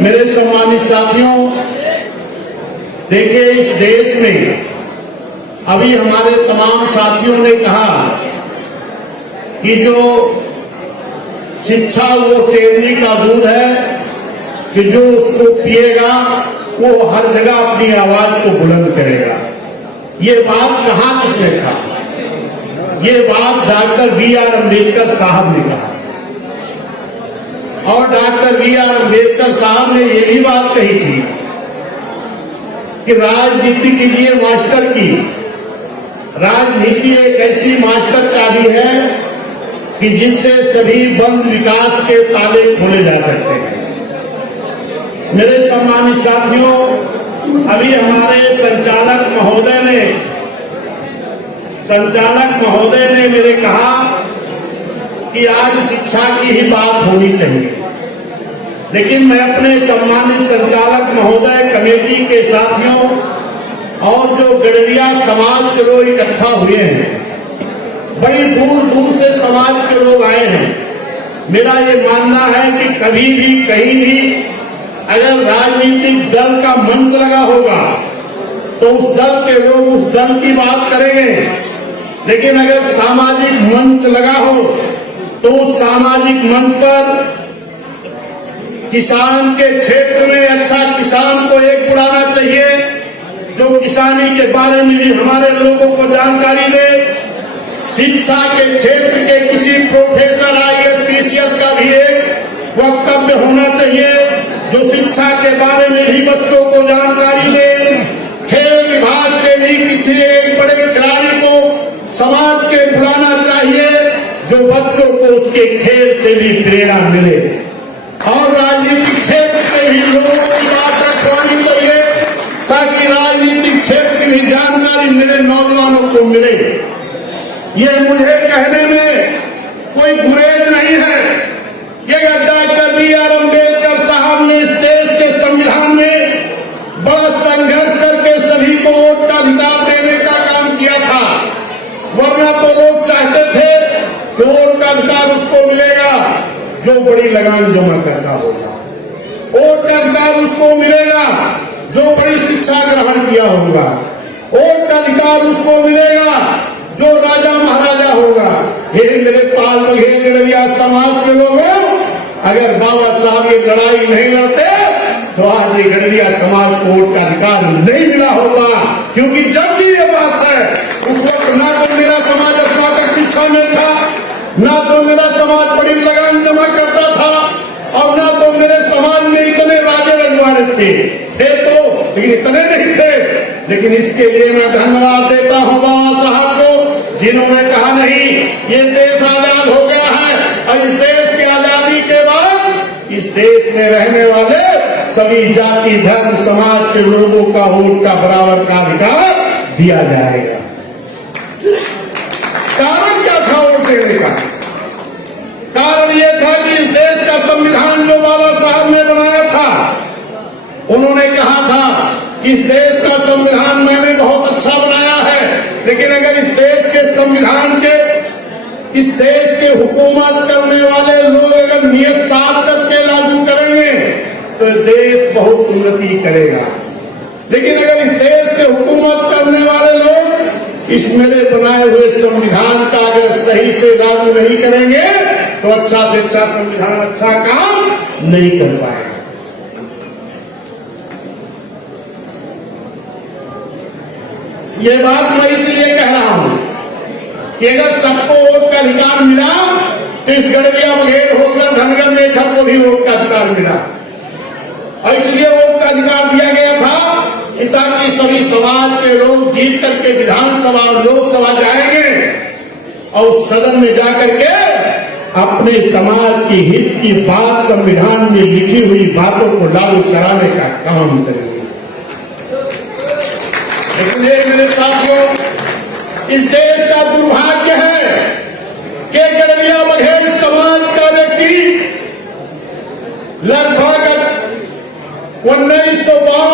मेरे सम्मानित साथियों, देखिए इस देश में अभी हमारे तमाम साथियों ने कहा कि जो शिक्षा वो शेरनी का दूध है कि जो उसको पिएगा वो हर जगह अपनी आवाज को बुलंद करेगा। ये बात कहा किसने कहा? ये बात डॉक्टर बी.आर. अम्बेडकर साहब ने कहा। और डॉक्टर बी.आर. अम्बेडकर साहब ने ये भी बात कही थी कि राजनीति के लिए मास्टर की राजनीति एक ऐसी मास्टर चाबी है कि जिससे सभी बंद विकास के ताले खोले जा सकते हैं। मेरे सम्मानित साथियों, अभी हमारे संचालक महोदय ने मेरे कहा कि आज शिक्षा की ही बात होनी चाहिए, लेकिन मैं अपने सम्मानित संचालक महोदय, कमेटी के साथियों और जो गड़रिया समाज के लोग इकट्ठा हुए हैं, बड़ी दूर दूर से समाज के लोग आए हैं। मेरा ये मानना है कि कभी भी कहीं भी अगर राजनीतिक दल का मंच लगा होगा तो उस दल के लोग उस दल की बात करेंगे, लेकिन अगर सामाजिक मंच लगा हो तो उस सामाजिक मंच पर किसान के क्षेत्र में अच्छा किसान को एक बुलाना चाहिए जो किसानी के बारे में भी हमारे लोगों को जानकारी दे। शिक्षा के क्षेत्र के किसी प्रोफेसर आईएएस पीसीएस का भी एक वक्तव्य होना चाहिए जो शिक्षा के बारे में भी बच्चों को जानकारी दे। खेल विभाग से भी किसी एक बड़े खिलाड़ी को समाज के बुलाना चाहिए जो बच्चों को उसके खेल से भी प्रेरणा मिले। और राजनीतिक क्षेत्र से भी लोगों की बात रखवानी चाहिए ताकि राजनीतिक क्षेत्र की भी जानकारी मेरे नौजवानों को मिले। ये मुझे कहने में कोई गुरेज नहीं है कि डॉक्टर बी.आर. अम्बेडकर साहब ने इस देश के संविधान में बड़ा संघर्ष करके सभी को वोट का अधिकार देने का काम किया था, वरना तो लोग चाहते थे कि वोट का अधिकार उसको मिलेगा जो बड़ी लगान जमा करता होगा, वोट का अधिकार उसको मिलेगा जो बड़ी शिक्षा ग्रहण किया होगा, वोट का अधिकार उसको मिलेगा जो राजा महाराजा होगा। हे मेरे पाल बघेल गड़रिया समाज के लोगों, अगर बाबा साहब ये लड़ाई नहीं लड़ते तो आज ये गड़रिया समाज को वोट का अधिकार नहीं मिला होता, क्योंकि जब भी ये बात है उस वक्त ना तो मेरा समाज स्नातक शिक्षा में था, ना तो मेरा समाज बड़ी लगान जमा करता था, और ना तो मेरे समाज में इतने राजे रजवाड़े थे तो, लेकिन इतने नहीं थे। लेकिन इसके लिए मैं धन्यवाद देता हूं बाबा साहब को जिन्होंने कहा नहीं, ये देश आजाद हो गया है और इस देश की आजादी के बाद इस देश में रहने वाले सभी जाति धर्म समाज के लोगों का वोट का बराबर का अधिकार दिया जाएगा। कारण क्या था वोट देने का? कारण ये था कि इस देश का संविधान जो बाबा साहब ने बनाया था, उन्होंने कहा था कि इस देश का संविधान मैंने बहुत अच्छा बनाया है, लेकिन अगर इस देश के संविधान के इस देश के हुकूमत करने वाले लोग अगर नियत साफ करके लागू करेंगे तो देश बहुत उन्नति करेगा, लेकिन अगर इस देश के हुकूमत करने वाले लोग इस मेरे बनाए हुए संविधान का अगर सही से लागू नहीं करेंगे तो अच्छा से अच्छा संविधान अच्छा काम नहीं कर पाएगा। ये बात मैं इसलिए कह रहा हूं कि अगर सबको वोट का अधिकार मिला तो इस गड़रिया बघेल होकर धनगर मेघर को भी वोट का अधिकार मिला, और इसलिए वोट का अधिकार दिया गया था कि ताकि सभी समाज के लोग जीत करके विधानसभा और लोकसभा जाएंगे और सदन में जाकर के अपने समाज की हित की बात संविधान में लिखी हुई बातों को लागू कराने का काम करेंगे। लेकिन मेरे साथियों, इस देश का दुर्भाग्य है कि गड़रिया बघेल समाज का व्यक्ति लगभग 1952